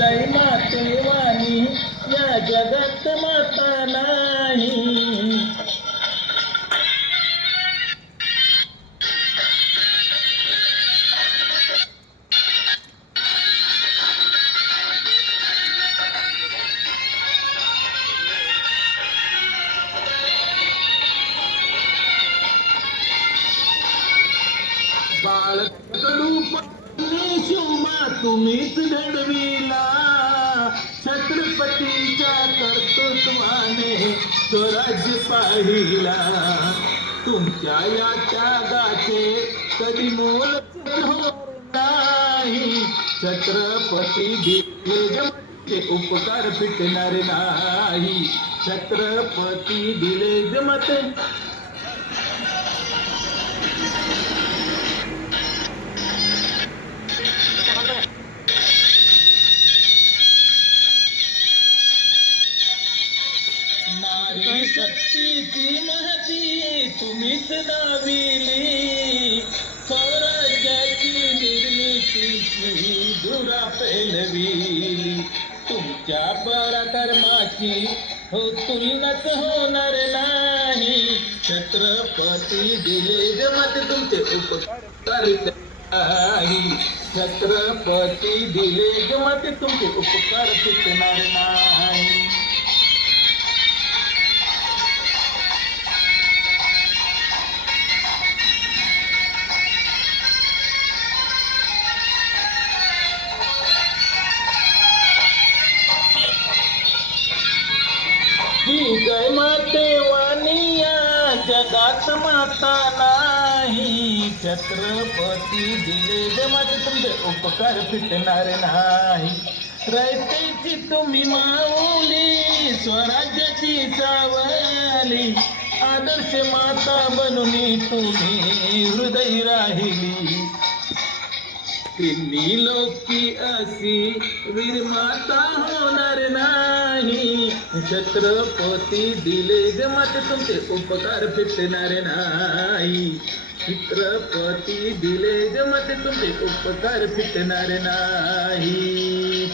जिजाई माते वाणी या जगात माता नाही. बाळकडूप शोभा तुम्हीच घडविला, छत्रपतीच्या कर्तृत्वाने स्वराज्य पाहिला. तुमच्या या त्यागाचे कधी मोल नाही. छत्रपती दिले उपकार फिटणार नाही. छत्रपती दिले जमत नारी शक्तीची महती तुम्हीच दाविली, स्वराज्याची निर्मितीची धुरा पेलविली. तुमच्या पराक्रमाची तुलनाच होणार नाही. छत्रपती दिले जमत तुमचे उपकार नाही. छत्रपती दिले जमत तुमचे उपकार फिटणार नाही. जिजाई माते वाणी या जगात माता नाही. छत्रपती दिले जमात तुमचे उपकार फिटणार नाही. रयतेची तुम्ही माऊली, स्वराज्याची सावली, आदर्श माता बनून तुम्ही हृदय राहिली. तिन्ही लोकी अशी वीर माता होणार नाही. छत्रपती दिले जमात तुमचे उपकार फिटणार नाही. छत्रपती दिले जमात तुमचे उपकार फिटणार नाही.